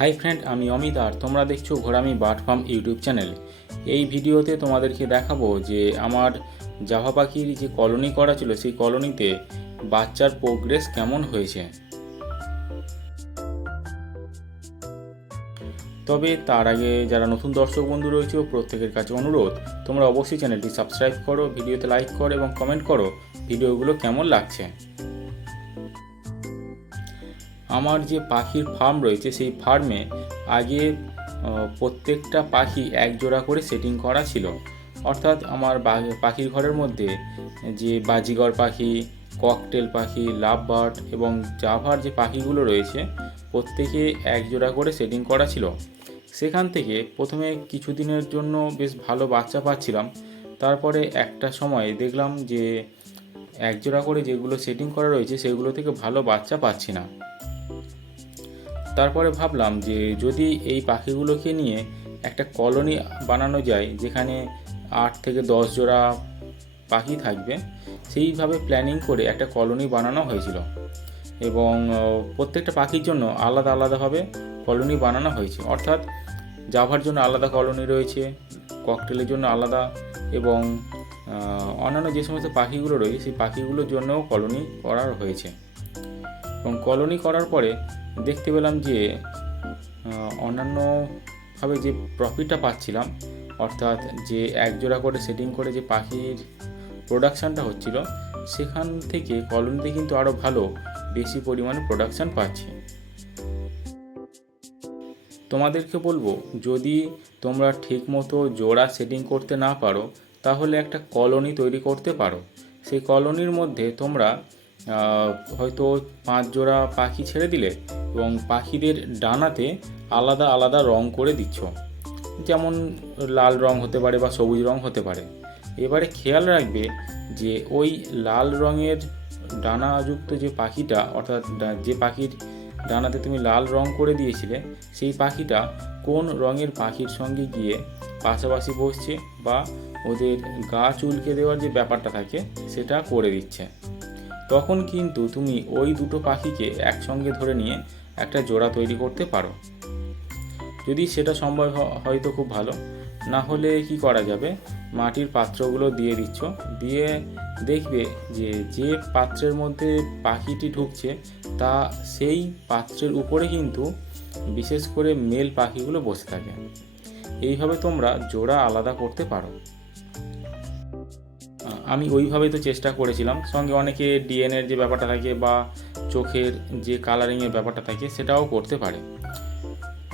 Hi friend আমি অমিত আর তোমরা দেখছ ঘোরামি বার্ড ইউটিউব চ্যানেল। এই ভিডিওতে তোমাদেরকে দেখাবো যে আমার জাভা পাখির যে কলোনি করা ছিল, সেই কলোনিতে বাচ্চার প্রোগ্রেস কেমন হয়েছে। তবে তার আগে যারা নতুন দর্শক বন্ধু রয়েছে প্রত্যেকের কাছে অনুরোধ, তোমরা অবশ্যই চ্যানেলটি সাবস্ক্রাইব করো, ভিডিওতে লাইক করো এবং কমেন্ট করো, ভিডিওগুলো কেমন লাগছে। আমার যে পাখির ফার্ম রয়েছে, সেই ফার্মে আগে প্রত্যেকটা পাখি এক জোড়া করে সেটিং করা ছিল। অর্থাৎ আমার পাখির ঘরের মধ্যে যে বাজিগর পাখি ককটেল পাখি লাভ বার্ড এবং জাভার যে পাখিগুলো রয়েছে, প্রত্যেকে এক জোড়া করে সেটিং করা ছিল। সেখান থেকে প্রথমে কিছুদিনের জন্য বেশ ভালো বাচ্চা পাচ্ছিলাম। তারপরে একটা সময় দেখলাম যে, এক জোড়া করে যেগুলো সেটিং করা রয়েছে, সেগুলো থেকে ভালো বাচ্চা পাচ্ছি না। তারপরে ভাবলাম যে যদি এই পাখিগুলোকে নিয়ে একটা কলোনি বানানো যায় যেখানে আট থেকে দশ জোড়া পাখি থাকবে, সেইভাবে প্ল্যানিং করে একটা কলোনি বানানো হয়েছিল। এবং প্রত্যেকটা পাখির জন্য আলাদা আলাদাভাবে কলোনি বানানো হয়েছে। অর্থাৎ জাভার জন্য আলাদা কলোনি রয়েছে ককটেলের জন্য আলাদা এবং অন্যান্য যে সমস্ত পাখিগুলো রয়েছে, সেই পাখিগুলোর জন্যও কলোনি করা হয়েছে। এবং কলোনি করার পরে দেখতে পেলাম যে অন্যান্যভাবে যে প্রফিটটা পাচ্ছিলাম, অর্থাৎ যে এক জোড়া করে সেটিং করে যে পাখির প্রোডাকশানটা হচ্ছিল, সেখান থেকে কলোনিতে কিন্তু আরও ভালো বেশি পরিমাণে প্রোডাকশান পাচ্ছি। তোমাদেরকে বলব, যদি তোমরা ঠিকমতো জোড়া সেটিং করতে না পারো, তাহলে একটা কলোনি তৈরি করতে পারো। সেই কলোনির মধ্যে তোমরা হয়তো পাঁচ জোড়া পাখি ছেড়ে দিলে এবং পাখিদের ডানাতে আলাদা আলাদা রং করে দিচ্ছ। যেমন লাল রং হতে পারে বা সবুজ রং হতে পারে। এবারে খেয়াল রাখবে যে ওই লাল রঙের ডানাযুক্ত যে পাখিটা, অর্থাৎ যে পাখির ডানাতে তুমি লাল রং করে দিয়েছিলে, সেই পাখিটা কোন রঙের পাখির সঙ্গে গিয়ে পাশাপাশি বসছে বা ওদের গা চুলকে দেওয়ার যে ব্যাপারটা থাকে, সেটা করে দিচ্ছে। তখন কিন্তু তুমি ওই দুটো পাখিকে একসঙ্গে ধরে নিয়ে একটা জোড়া তৈরি করতে পারো। যদি সেটা সম্ভব হয়তো খুব ভালো। না হলে কি করা যাবে? মাটির পাত্রগুলো দিয়ে দিচ্ছ। দিয়ে দেখবে যে যে পাত্রের মধ্যে পাখিটি ঢুকছে, তা সেই পাত্রের উপরে কিন্তু বিশেষ করে মেল পাখিগুলো বসে থাকে। এইভাবে তোমরা জোড়া আলাদা করতে পারো। আমি ওইভাবেই তো চেষ্টা করেছিলাম। সঙ্গে অনেকে ডিএনএর যে ব্যাপারটা থাকে বা চোখের যে কালারিংয়ের ব্যাপারটা থাকে সেটাও করতে পারে।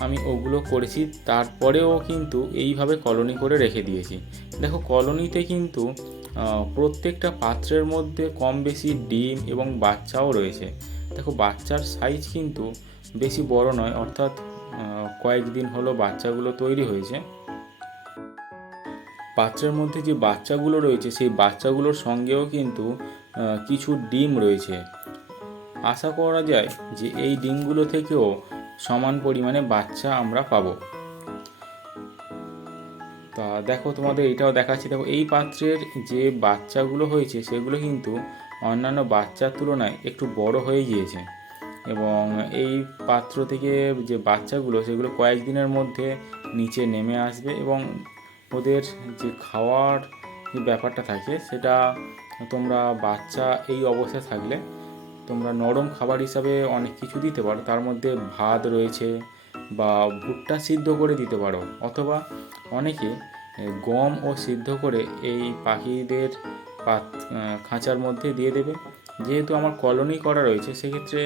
আমি ওগুলো করেছি, তারপরেও কিন্তু এইভাবে কলোনি করে রেখে দিয়েছি। দেখো, কলোনিতে কিন্তু প্রত্যেকটা পাত্রের মধ্যে কম বেশি ডিম এবং বাচ্চাও রয়েছে। দেখো, বাচ্চার সাইজ কিন্তু বেশি বড় নয়, অর্থাৎ কয়েকদিন হলো বাচ্চাগুলো তৈরি হয়েছে। পাত্রের মধ্যে যে বাচ্চাগুলো রয়েছে, সেই বাচ্চাগুলোর সঙ্গেও কিন্তু কিছু ডিম রয়েছে। আশা করা যায় যে এই ডিমগুলো থেকেও সমান পরিমাণে বাচ্চা আমরা পাবো। তা দেখো তোমাদের এটাও দেখাচ্ছি। দেখো, এই পাত্রের যে বাচ্চাগুলো হয়েছে, সেগুলো কিন্তু অন্যান্য বাচ্চার তুলনায় একটু বড় হয়ে গিয়েছে। এবং এই পাত্র থেকে যে বাচ্চাগুলো, সেগুলো কয়েকদিনের মধ্যে নিচে নেমে আসবে এবং ওদের যে খাওয়ার যে ব্যাপারটা থাকে, সেটা তোমরা বাচ্চা এই অবস্থায় থাকলে তোমরা নরম খাবার হিসাবে অনেক কিছু দিতে পারো। তার মধ্যে ভাত রয়েছে বা ভুট্টা সিদ্ধ করে দিতে পারো, অথবা অনেকে গম ও সিদ্ধ করে এই পাখিদের পাত খাঁচার মধ্যে দিয়ে দেবে। যেহেতু আমার কলোনি করা রয়েছে, সেক্ষেত্রে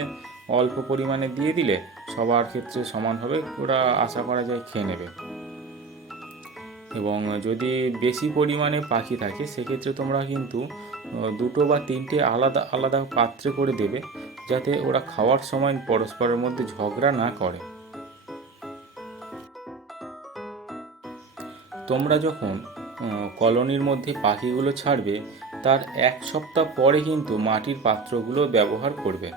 অল্প পরিমাণে দিয়ে দিলে সবার ক্ষেত্রে সমানভাবে ওরা আশা করা যায় খেয়ে নেবে। এবং যদি বেশি পরিমাণে পাখি থাকে, সেক্ষেত্রে তোমরা কিন্তু দুটো বা তিনটে আলাদা আলাদা পাত্রে করে দেবে, যাতে ওরা খাওয়ার সময় পরস্পরের মধ্যে ঝগড়া না করে। তোমরা যখন কলোনির মধ্যে পাখিগুলো ছাড়বে, তার এক সপ্তাহ পরে কিন্তু মাটির পাত্রগুলো ব্যবহার করবে।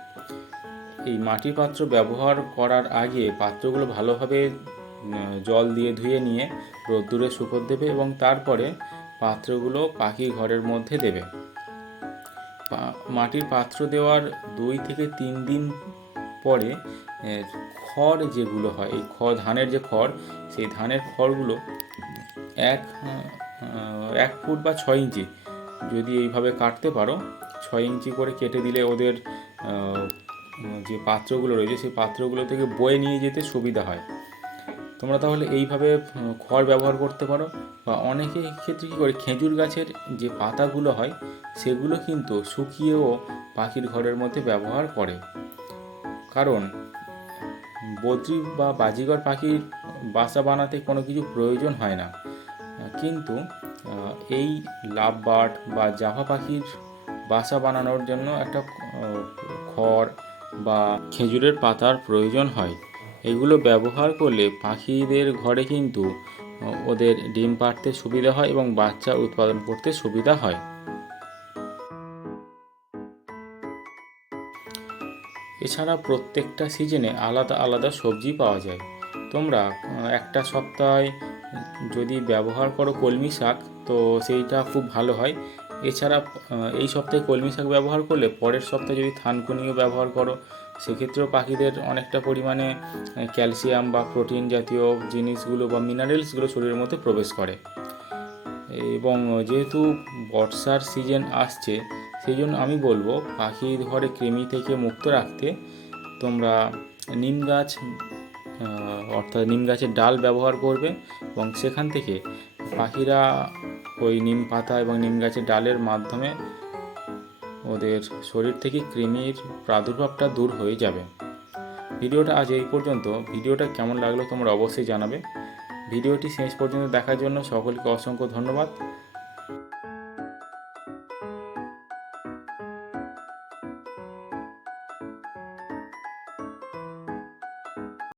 এই মাটির পাত্র ব্যবহার করার আগে পাত্রগুলো ভালোভাবে জল দিয়ে ধুয়ে নিয়ে রোদ্দুরে শুকোত দেবে এবং তারপরে পাত্রগুলো পাখি ঘরের মধ্যে দেবে। মাটির পাত্র দেওয়ার দুই থেকে তিন দিন পরে খড় যেগুলো হয়, এই খড়, ধানের যে খড়, সেই ধানের খড়গুলো এক এক ফুট বা ছয় ইঞ্চি, যদি এইভাবে কাটতে পারো, ছয় ইঞ্চি করে কেটে দিলে ওদের যে পাত্রগুলো রয়েছে, সেই পাত্রগুলো থেকে বয়ে নিয়ে যেতে সুবিধা হয়। তোমরা তাহলে এইভাবে খড় ব্যবহার করতে পারো। বা অনেকে ক্ষেত্রে কী করে, খেজুর গাছের যে পাতাগুলো হয়, সেগুলো কিন্তু শুকিয়েও পাখির ঘরের মধ্যে ব্যবহার করে। কারণ, বদ্রি বা বাজিগর পাখির বাসা বানাতে কোনো কিছু প্রয়োজন হয় না। কিন্তু এই লাভ বার্ড বা জাভা পাখির বাসা বানানোর জন্য একটা খড় বা খেজুরের পাতার প্রয়োজন হয়। এগুলো ব্যবহার করলে পাখিদের ঘরে কিন্তু ওদের ডিম পাড়তে সুবিধা হয় এবং বাচ্চা উৎপাদন করতে সুবিধা হয়। এছাড়া প্রত্যেকটা সিজনে আলাদা আলাদা সবজি পাওয়া যায়। তোমরা একটা সপ্তাহে যদি ব্যবহার করো কলমি শাক, তো সেইটা খুব ভালো হয়। এছাড়া এই সপ্তাহে কলমি শাক ব্যবহার করলে পরের সপ্তাহে যদি থানকুনিও ব্যবহার করো সেক্ষেত্রেও পাখিদের অনেকটা পরিমাণে ক্যালসিয়াম বা প্রোটিন জাতীয় জিনিসগুলো বা মিনারেলসগুলো শরীরের মধ্যে প্রবেশ করে। এবং যেহেতু বর্ষার সিজন আসছে সেই জন্য আমি বলব পাখি ঘরে কৃমি থেকে মুক্ত রাখতে তোমরা নিম গাছ অর্থাৎ নিম গাছের ডাল ব্যবহার করবে এবং সেখান থেকে পাখিরা ওই নিম পাতা এবং নিম গাছের ডালের মাধ্যমে ওদের শরীর থেকে কৃমির প্রাদুর্ভাবটা দূর হয়ে যাবে। ভিডিওটা আজ এই পর্যন্ত। ভিডিওটা কেমন লাগল তোমরা অবশ্যই জানাবে। ভিডিওটি শেষ পর্যন্ত দেখার জন্য সকলকে অসংখ্য ধন্যবাদ।